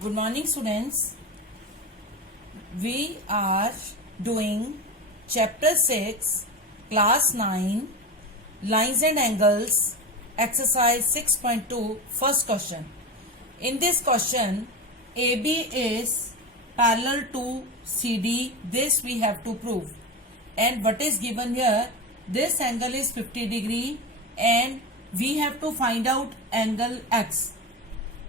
Good morning, students. We are doing chapter 6, class 9, lines and angles, exercise 6.2, first question. In this question, AB is parallel to CD. This we have to prove. And what is given here? This angle is 50 degree and we have to find out angle X.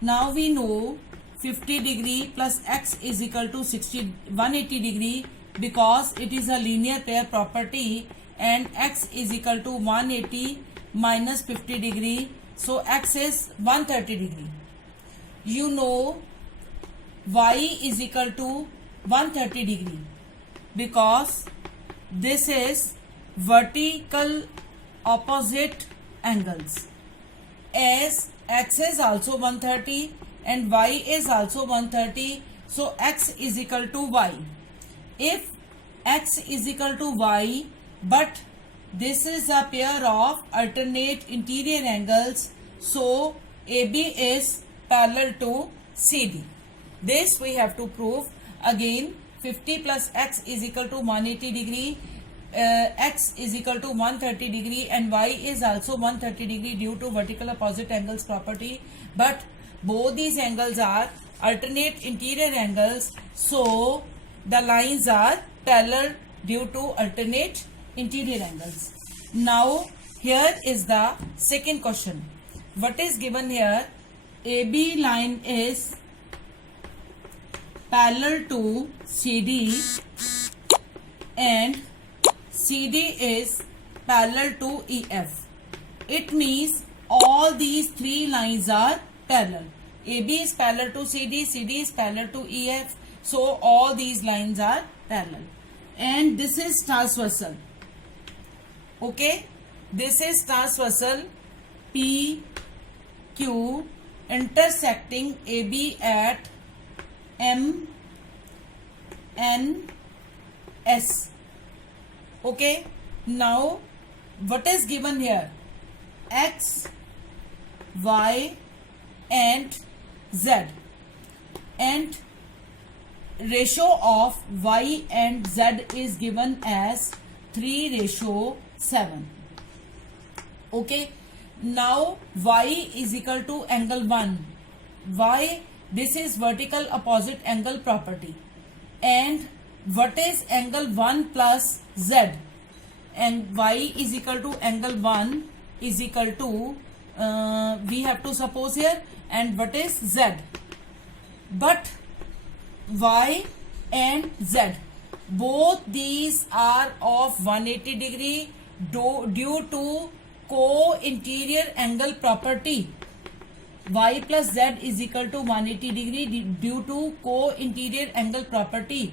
Now we know 50 degree plus x is equal to 180 degree because it is a linear pair property and x is equal to 180 minus 50 degree. So x is 130 degree. You know y is equal to 130 degree because this is vertical opposite angles. As x is also 130 and y is also 130, so x is equal to y. If x is equal to y, but this is a pair of alternate interior angles, so AB is parallel to CD. This we have to prove. Again, 50 plus x is equal to 180 degree. X is equal to 130 degree and y is also 130 degree due to vertical opposite angles property, but both these angles are alternate interior angles, so the lines are parallel due to alternate interior angles. Now here is the second question. What is given here? AB line is parallel to CD and CD is parallel to EF. It means all these three lines are parallel. AB is parallel to CD, CD is parallel to EF. So all these lines are parallel. And this is transversal. Okay. This is transversal PQ intersecting AB at M, N, S. Okay. Now what is given here? X, Y and Z, and ratio of y and z is given as 3:7. Okay. Now y is equal to angle 1. Y, this is vertical opposite angle property. And what is angle 1 plus z? And y is equal to angle 1 is equal to we have to suppose here, and what is z? But y and z, both these are of 180 degree due to co-interior angle property. Y plus z is equal to 180 degree due to co-interior angle property.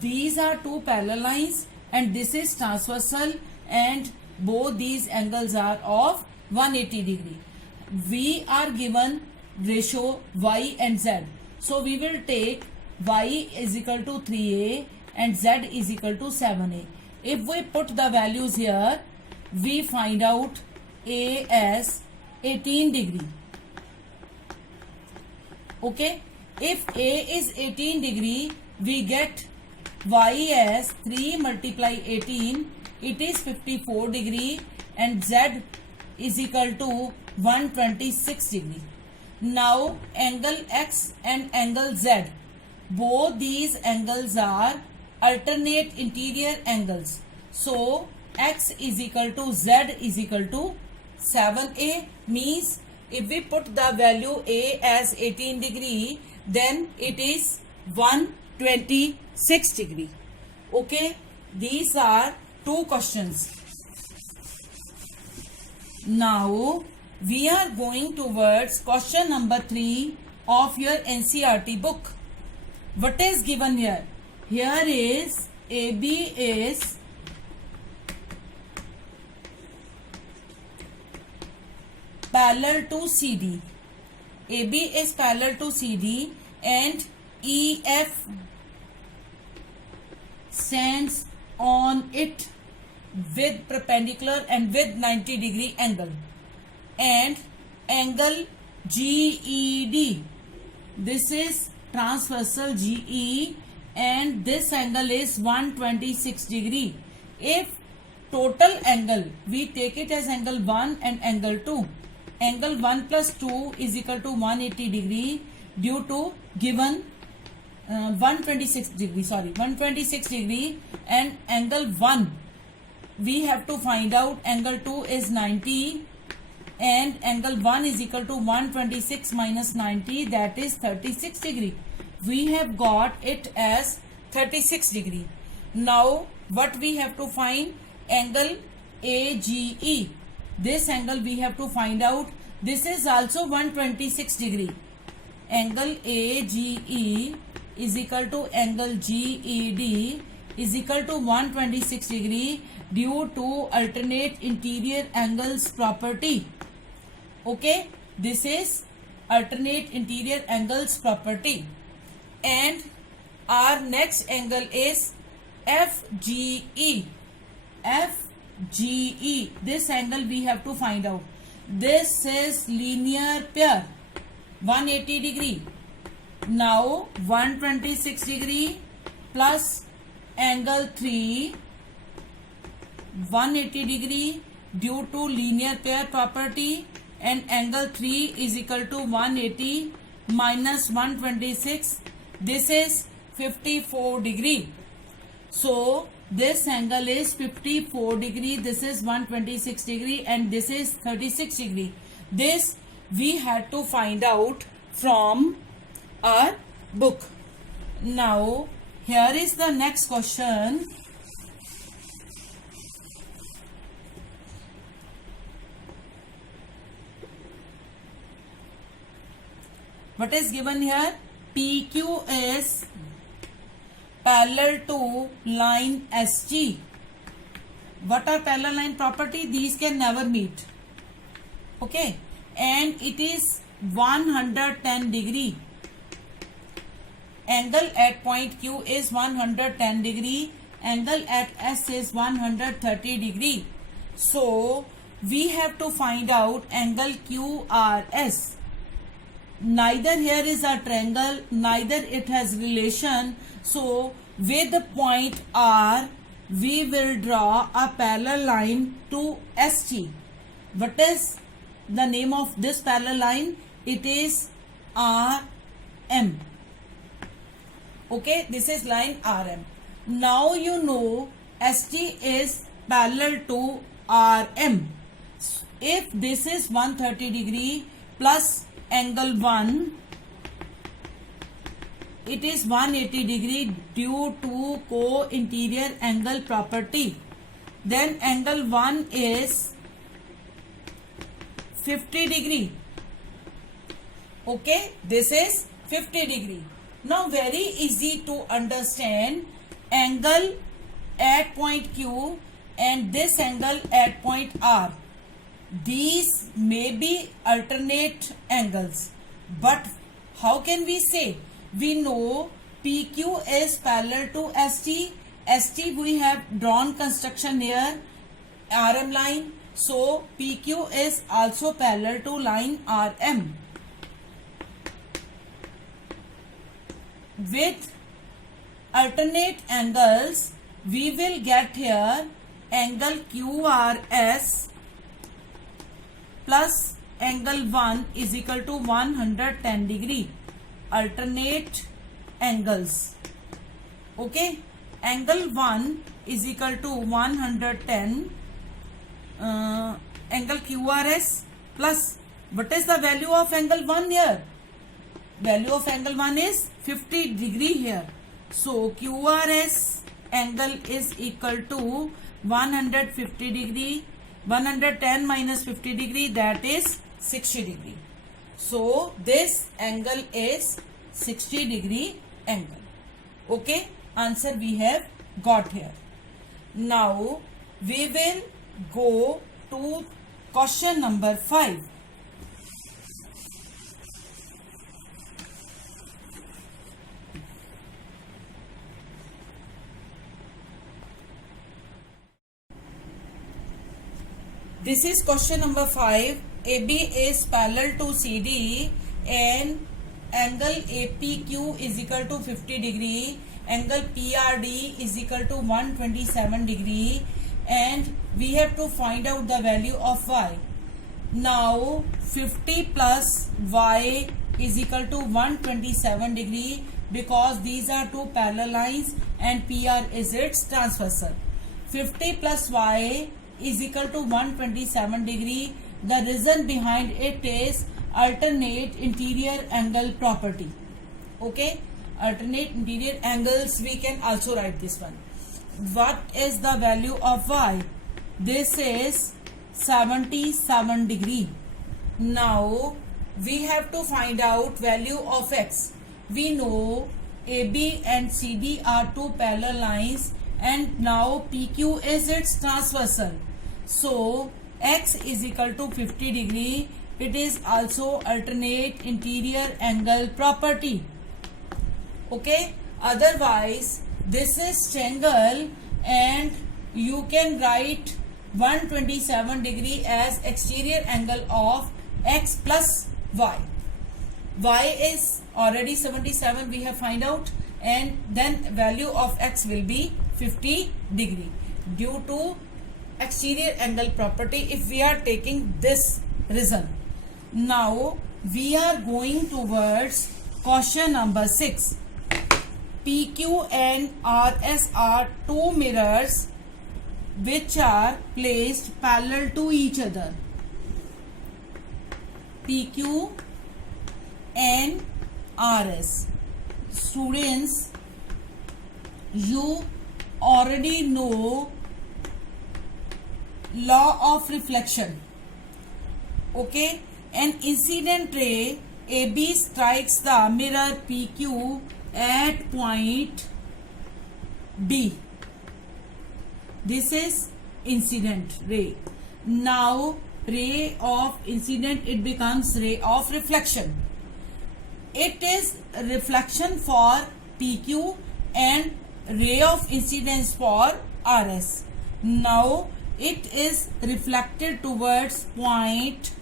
These are two parallel lines and this is transversal and both these angles are of 180 degree. We are given ratio y and z. So we will take y is equal to 3a and z is equal to 7a. If we put the values here, we find out a as 18 degree. Okay. If a is 18 degree, we get y as 3 multiply 18, it is 54 degree and z is equal to 126 degree. Now angle x and angle z, both these angles are alternate interior angles. So x is equal to z is equal to 7a, means if we put the value a as 18 degree, then it is 126 degree. Okay, these are two questions. Now we are going towards question number 3 of your NCERT book. What is given here? Here is AB is parallel to CD. AB is parallel to CD and EF stands on it with perpendicular and with 90 degree angle, and angle GED This is transversal GE and this angle is 126 degree. If total angle, we take it as angle 1 and angle 2. Angle 1 plus 2 is equal to 180 degree due to given 126 degree and angle 1 we have to find out. Angle 2 is 90 and angle 1 is equal to 126 minus 90, that is 36 degree. We have got it as 36 degree. Now what we have to find? Angle AGE. This angle we have to find out. This is also 126 degree. Angle AGE is equal to angle GED is equal to 126 degree due to alternate interior angles property. Okay, this is alternate interior angles property. And our next angle is FGE. FGE, this angle we have to find out. This is linear pair, 180 degree. Now 126 degree plus angle 3, 180 degree due to linear pair property, and angle 3 is equal to 180 minus 126. This is 54 degree. So this angle is 54 degree. This is 126 degree and this is 36 degree. This we had to find out from our book. Now here is the next question. What is given here? PQ is parallel to line SG. What are parallel line property? These can never meet. Okay, and it is 110 degree. Angle at point Q is 110 degree. Angle at S is 130 degree. So we have to find out angle QRS. Neither here is a triangle, neither it has relation. So with the point R, we will draw a parallel line to ST. What is the name of this parallel line? It is RM. Okay, this is line RM. Now you know ST is parallel to RM. If this is 130 degree plus angle 1, it is 180 degree due to co-interior angle property. Then angle 1 is 50 degree. Okay, this is 50 degree. Now very easy to understand. Angle at point Q and this angle at point R. These may be alternate angles, but how can we say? We know PQ is parallel to ST. ST we have drawn construction here, RM line. So PQ is also parallel to line RM. With alternate angles, we will get here angle QRS plus angle 1 is equal to 110 degree. Alternate angles. Okay, angle 1 is equal to 110 angle QRS plus, what is the value of angle 1 here? Value of angle 1 is 50 degree here. So QRS angle is equal to 150 degree. 110 minus 50 degree, that is 60 degree. So this angle is 60 degree angle. Okay, answer we have got here. Now we will go to question number 5. This is question number 5. AB is parallel to CD and angle APQ is equal to 50 degree, angle PRD is equal to 127 degree, and we have to find out the value of y. Now 50 plus y is equal to 127 degree, because these are two parallel lines and PR is its transversal. 50 plus y is equal to 127 degree. The reason behind it is alternate interior angle property. Okay, alternate interior angles, we can also write this one. What is the value of y? This is 77 degree. Now we have to find out value of x. We know AB and CD are two parallel lines, and now PQ is its transversal. So x is equal to 50 degree. It is also alternate interior angle property. Okay, otherwise this is triangle, and you can write 127 degree as exterior angle of x plus y. Y is already 77, we have find out, and then value of x will be 50 degree due to exterior angle property if we are taking this reason. Now we are going towards question number 6. PQ and RS are two mirrors which are placed parallel to each other. PQ and RS. Students, you already know law of reflection. Okay, an incident ray AB strikes the mirror PQ at point B. This is incident ray. Now ray of incident, it becomes ray of reflection. It is reflection for PQ and ray of incidence for RS. Now it is reflected towards point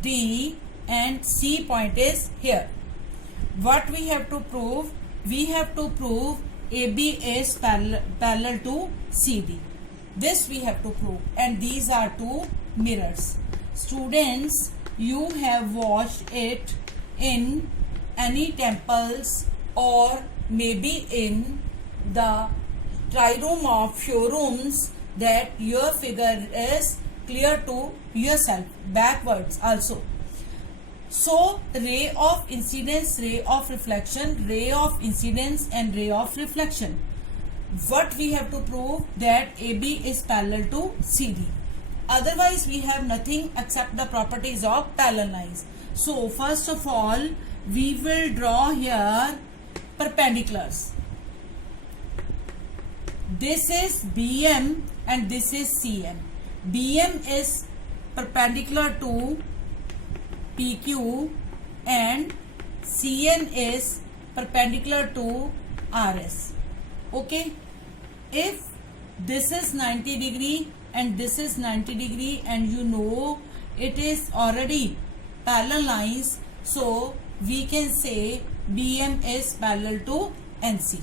D and C point is here. What we have to prove? We have to prove AB is parallel to CD. This we have to prove, and these are two mirrors. Students, you have watched it in any temples or maybe in the triroom of showrooms that your figure is clear to yourself backwards also. So ray of incidence, ray of reflection, ray of incidence and ray of reflection. What we have to prove? That AB is parallel to CD. Otherwise we have nothing except the properties of parallel lines. So first of all, we will draw here perpendiculars. This is BM and this is CM. BM is perpendicular to PQ and CN is perpendicular to RS. Okay, if this is 90 degree and this is 90 degree, and you know it is already parallel lines, so we can say BM is parallel to NC.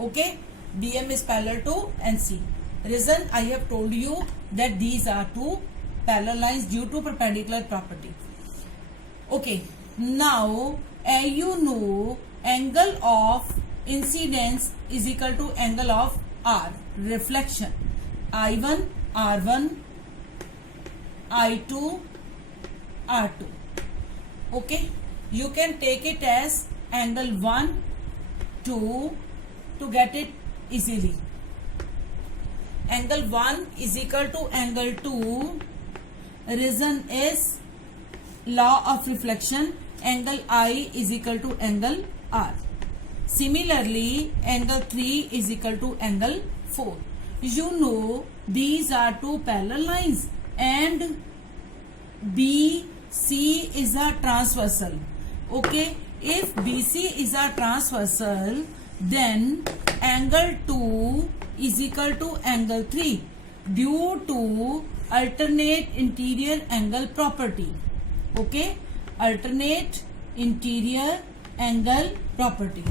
Okay, BM is parallel to NC. Reason, I have told you that these are two parallel lines due to perpendicular property. Okay, now you know angle of incidence is equal to angle of R, reflection. I1, R1, I2, R2. Okay, you can take it as angle 1, 2 to get it easily. Angle 1 is equal to angle 2. Reason is law of reflection. Angle I is equal to angle R. Similarly, angle 3 is equal to angle 4. You know these are two parallel lines and BC is a transversal. Okay, if BC is a transversal, then angle 2 is equal to angle 3 due to alternate interior angle property. Okay, alternate interior angle property.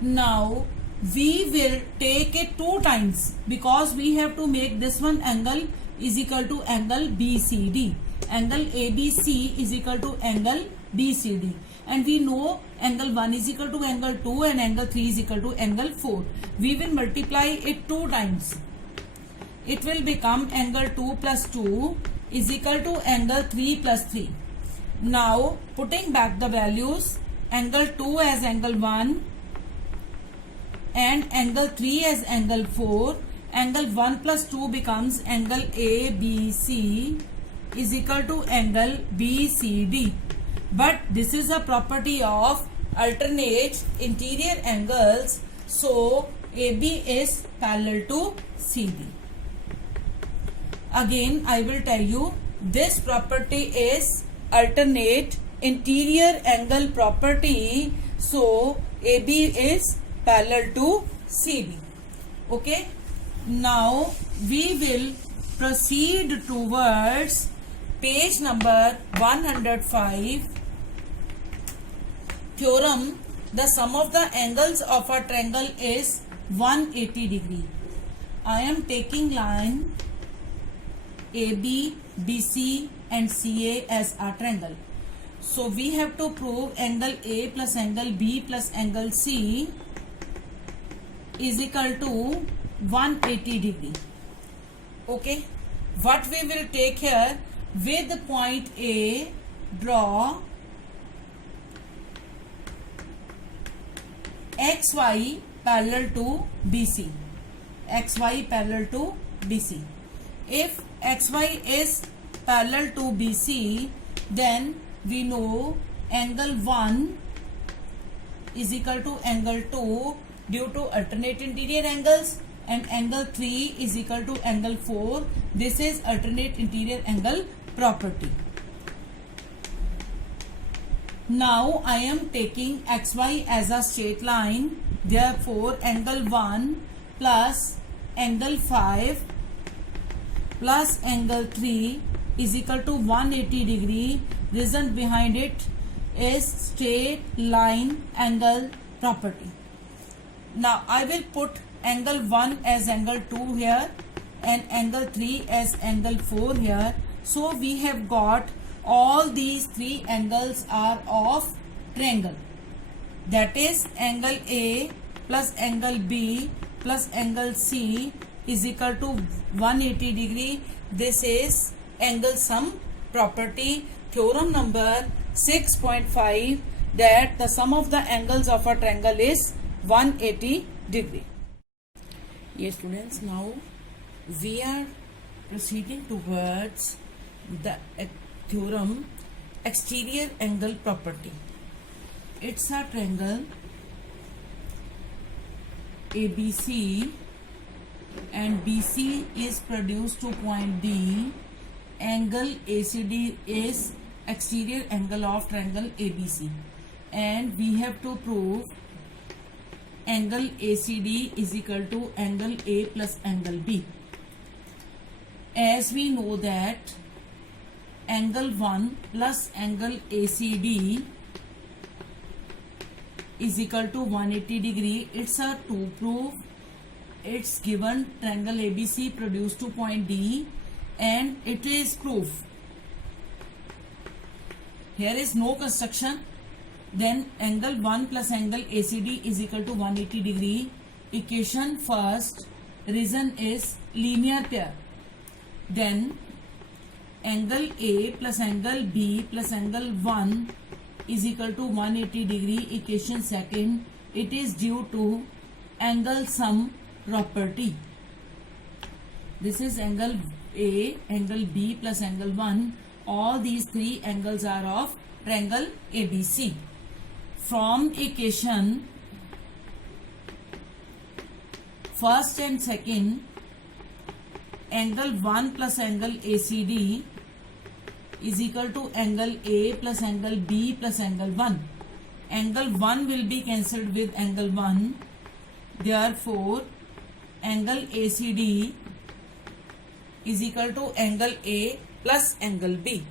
Now we will take it 2 times because we have to make this one angle is equal to angle BCD. Angle ABC is equal to angle BCD. And we know angle 1 is equal to angle 2 and angle 3 is equal to angle 4. We will multiply it 2 times. It will become angle 2 plus 2 is equal to angle 3 plus 3. Now putting back the values, angle 2 as angle 1 and angle 3 as angle 4, angle 1 plus 2 becomes angle ABC is equal to angle BCD. But this is a property of alternate interior angles, so AB is parallel to CD. Again I will tell you, this property is alternate interior angle property, so AB is parallel to CD. Okay, now we will proceed towards page number 105. Theorem: the sum of the angles of a triangle is 180 degree. I am taking line AB, BC and CA as a triangle. So we have to prove angle A plus angle B plus angle C is equal to 180 degree. Okay, what we will take here, with point A draw XY parallel to BC. XY parallel to BC. If XY is parallel to BC, then we know angle 1 is equal to angle 2 due to alternate interior angles, and angle 3 is equal to angle 4. This is alternate interior angle property. Now I am taking XY as a straight line. Therefore angle 1 plus angle 5 plus angle 3 is equal to 180 degree. Reason behind it is straight line angle property. Now I will put angle 1 as angle 2 here and angle 3 as angle 4 here. So we have got all these 3 angles are of triangle. That is angle A plus angle B plus angle C is equal to 180 degree. This is angle sum property, theorem number 6.5, that the sum of the angles of a triangle is 180 degree. Yes students, now we are proceeding towards the theorem exterior angle property. It's a triangle ABC and BC is produced to point D. Angle ACD is exterior angle of triangle ABC, and we have to prove angle ACD is equal to angle A plus angle B. As we know that angle 1 plus angle ACD is equal to 180 degree. It's a to prove. It's given triangle ABC produced to point D, and it is proof. Here is no construction. Then angle 1 plus angle ACD is equal to 180 degree. Equation first, reason is linear pair. Then angle A plus angle B plus angle 1 is equal to 180 degree. Equation second, it is due to angle sum property. This is angle A, angle B plus angle 1. All these 3 angles are of triangle ABC. From equation first and second, angle 1 plus angle ACD is equal to angle A plus angle B plus angle 1. Angle 1 will be cancelled with angle 1. Therefore, angle ACD is equal to angle A plus angle B.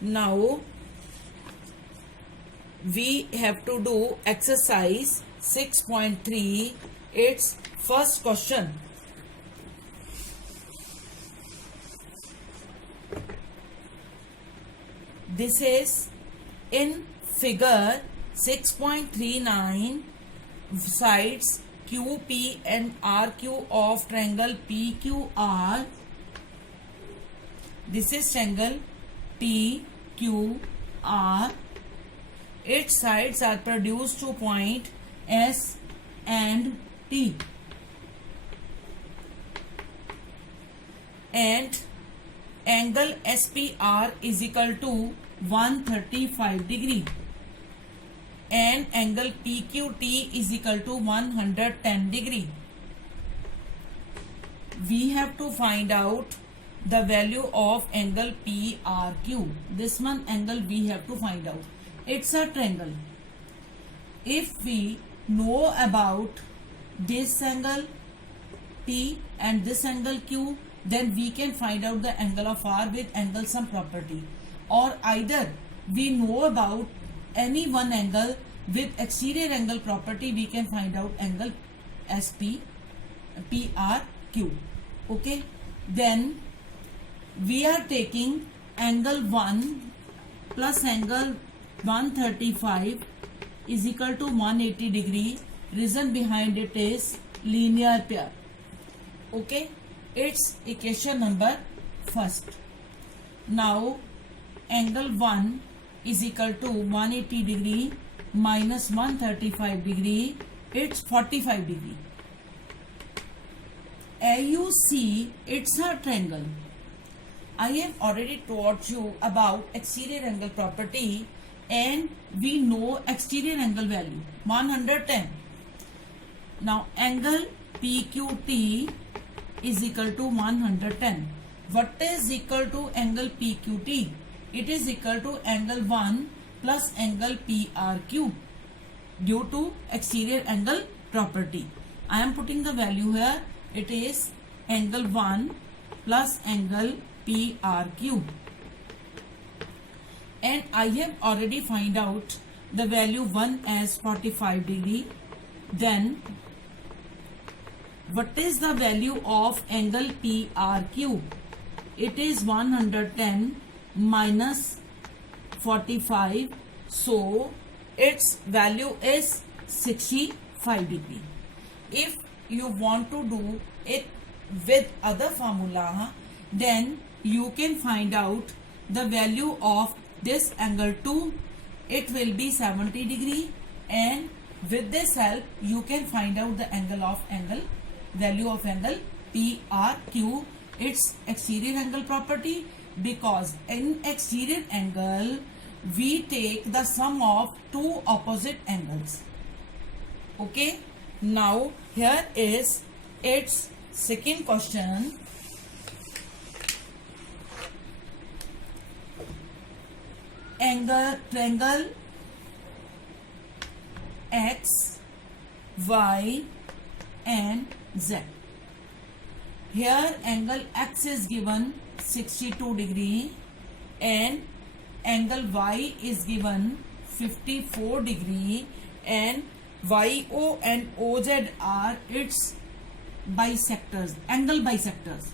Now, we have to do exercise 6.3. Its first question. This is in figure 6.39. Sides QP and RQ of triangle PQR. This is triangle PQR. Its sides are produced to point S and T, and angle SPR is equal to 135 degree, and angle PQT is equal to 110 degree. We have to find out the value of angle PRQ. This one angle we have to find out. It's a triangle. If we know about this angle P and this angle Q, then we can find out the angle of R with angle sum property. Or either we know about any one angle with exterior angle property, we can find out angle PRQ. Okay, then we are taking angle 1 plus angle 135 is equal to 180 degree. Reason behind it is linear pair. Okay, it's equation number first. Now angle 1 is equal to 180 degree minus 135 degree, it's 45 degree. As you see, it's a triangle. I have already taught you about exterior angle property, and we know exterior angle value 110. Now angle PQT is equal to 110. What is equal to angle PQT? It is equal to angle 1 plus angle PRQ due to exterior angle property. I am putting the value here. It is angle 1 plus angle PRQ. And I have already find out the value 1 as 45 degree. Then what is the value of angle PRQ? It is 110 minus 45, so its value is 65 degree. If you want to do it with other formula, then you can find out the value of this angle 2. It will be 70 degree, and with this help you can find out the value of angle PRQ, its exterior angle property, because in exterior angle we take the sum of two opposite angles. Okay, now here is its second question. Triangle X, Y and Z. Here angle X is given 62 degree and angle Y is given 54 degree, and YO and OZ are its bisectors, angle bisectors.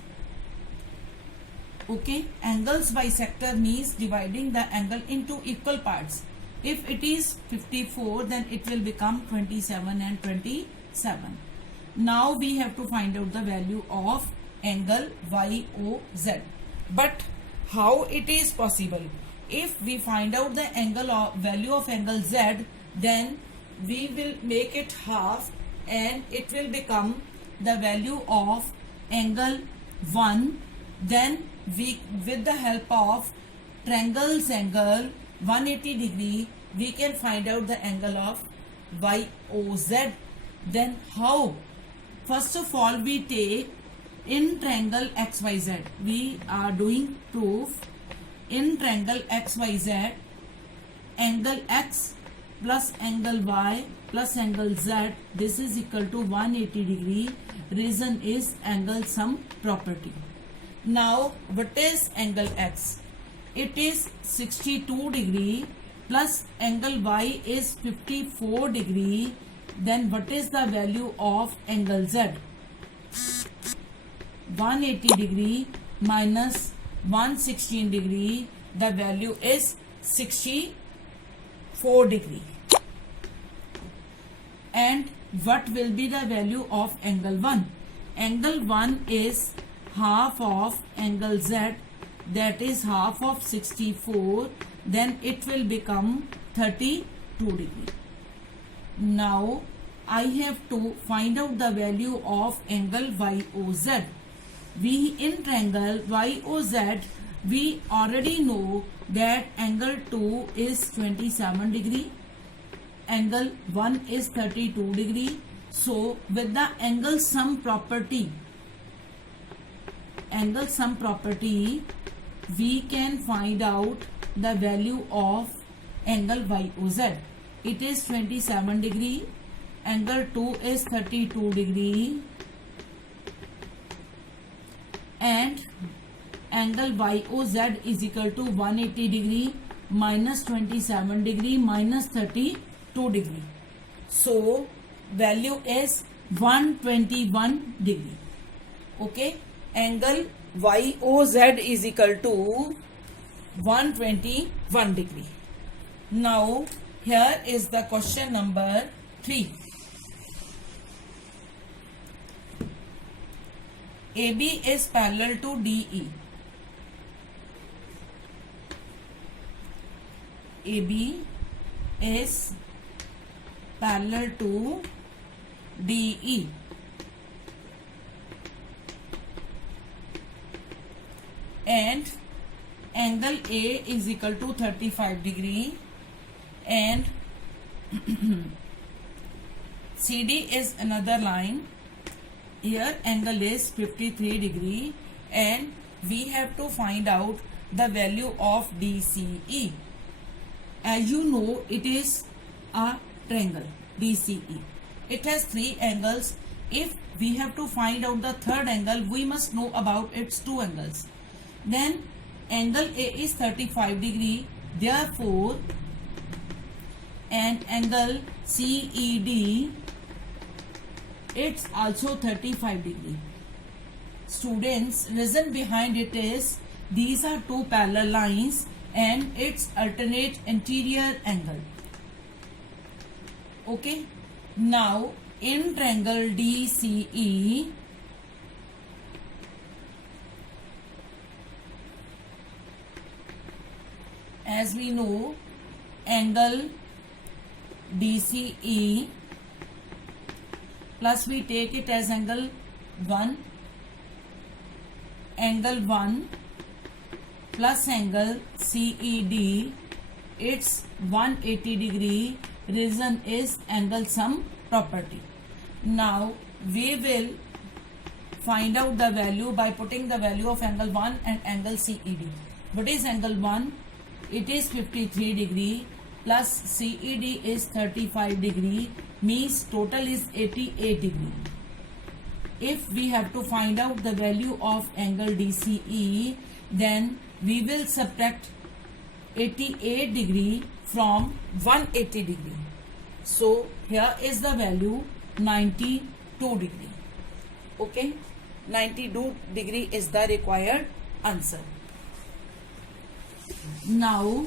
Okay, angles bisector means dividing the angle into equal parts. If it is 54, then it will become 27 and 27. Now we have to find out the value of angle YOZ. But how it is possible? If we find out the value of angle Z, then we will make it half and it will become the value of angle 1. Then we, with the help of triangle's angle 180 degree, we can find out the angle of YOZ. Then how? First of all, we take in triangle XYZ. We are doing proof. In triangle XYZ, angle X plus angle Y plus angle Z, this is equal to 180 degree. Reason is angle sum property. Now what is angle X? It is 62 degree plus angle y is 54 degree, then what is the value of angle z? 180 degree minus 116 degree, the value is 64 degree. And what will be the value of angle 1? Angle 1 is half of angle z, that is half of 64, then it will become 32 degree. Now I have to find out the value of angle YOZ. We in triangle YOZ, we already know that angle 2 is 27 degree, angle 1 is 32 degree. So with the angle sum property, we can find out the value of angle YOZ. It is 27 degree, angle 2 is 32 degree, and angle YOZ is equal to 180 degree minus 27 degree minus 32 degree. So value is 121 degree. Okay, angle YOZ is equal to 121 degree. Now here is the question number 3. AB is parallel to DE. AB is parallel to DE. And angle A is equal to 35 degree, and CD is another line. Here angle is 53 degree, and we have to find out the value of DCE. As you know, it is a triangle DCE. It has 3 angles. If we have to find out the third angle, we must know about its 2 angles. Then angle A is 35 degree, therefore and angle CED, it's also 35 degree. Students, reason behind it is these are 2 parallel lines and its alternate interior angle. Okay, now in triangle DCE, as we know, angle DCE plus we take it as angle 1, angle 1 plus angle CED, it's 180 degree. Reason is angle sum property. Now we will find out the value by putting the value of angle 1 and angle CED. What is angle 1? It is 53 degree plus CED is 35 degree, means total is 88 degree. If we have to find out the value of angle DCE, then we will subtract 88 degree from 180 degree. So here is the value 92 degree. Okay, 92 degree is the required answer. Now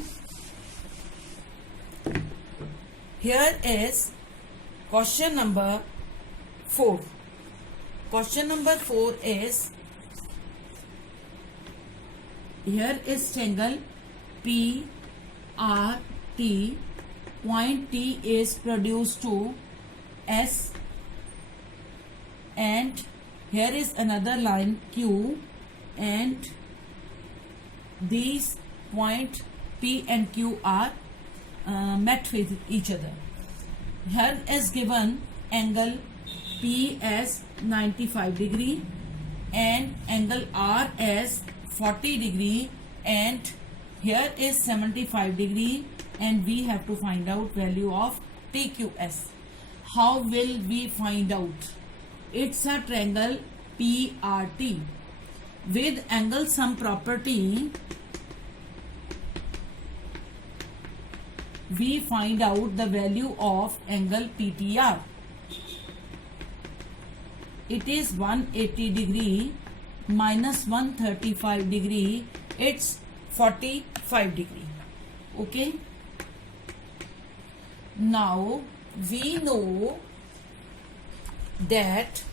here is question number 4. Question number 4 is, here is triangle PRT, point T is produced to S, and here is another line Q, and these point P and Q are met with each other. Here is given angle P as 95 degree and angle R as 40 degree, and here is 75 degree, and we have to find out value of TQS. How will we find out? It's a triangle PRT with angle sum property. we find out the value of angle PTR. It is 180 degree minus 135 degree. It's 45 degree. Okay. Now we know that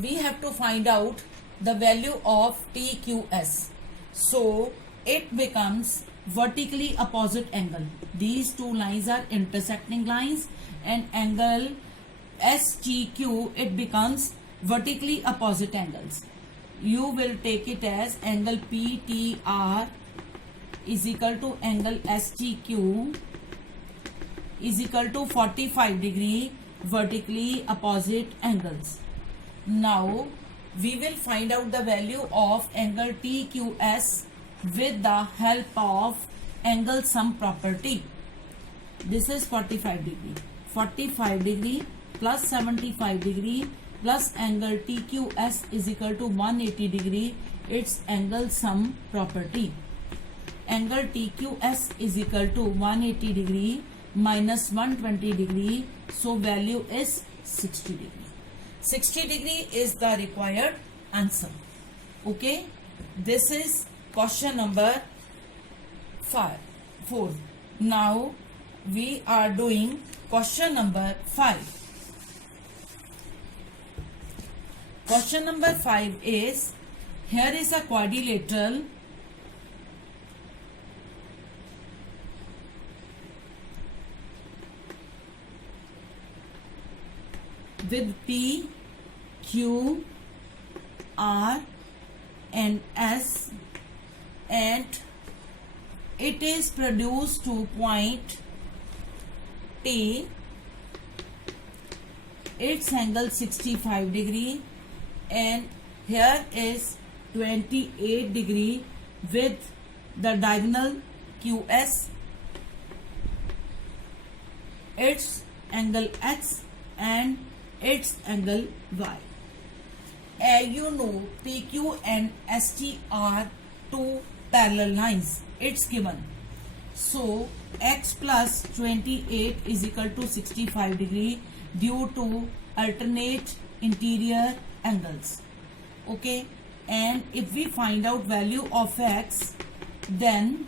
we have to find out the value of TQS. So it becomes vertically opposite angle. These two lines are intersecting lines, and angle STQ, it becomes vertically opposite angles. You will take it as angle PTR is equal to angle STQ is equal to 45 degree vertically opposite angles. Now we will find out the value of angle TQS with the help of angle sum property. This is 45 degree. 45 degree plus 75 degree plus angle TQS is equal to 180 degree. It's angle sum property. Angle TQS is equal to 180 degree minus 120 degree. So value is 60 degree. 60 degree is the required answer. Okay. This is question number 4. Now we are doing question number 5. Question number 5 is, here is a quadrilateral with P, Q, R and S, and it is produced to point T. Its angle 65 degree, and here is 28 degree with the diagonal QS. Its angle X and its angle Y. You know PQ and ST are two parallel lines. It's given. So X plus 28 is equal to 65 degree due to alternate interior angles. Okay. And if we find out value of X, then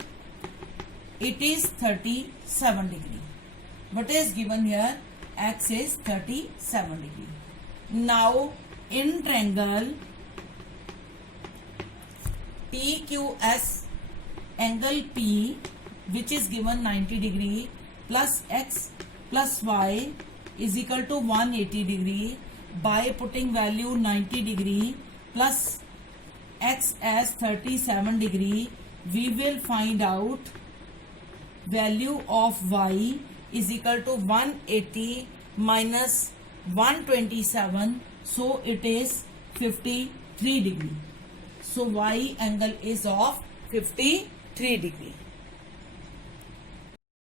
it is 37 degree. What is given here? X is 37 degree. Now in triangle PQS, angle P, which is given 90 degree, plus X plus Y is equal to 180 degree. By putting value 90 degree plus X as 37 degree, we will find out value of Y is equal to 180 minus 127. So it is 53 degree. So Y angle is of 53 degree.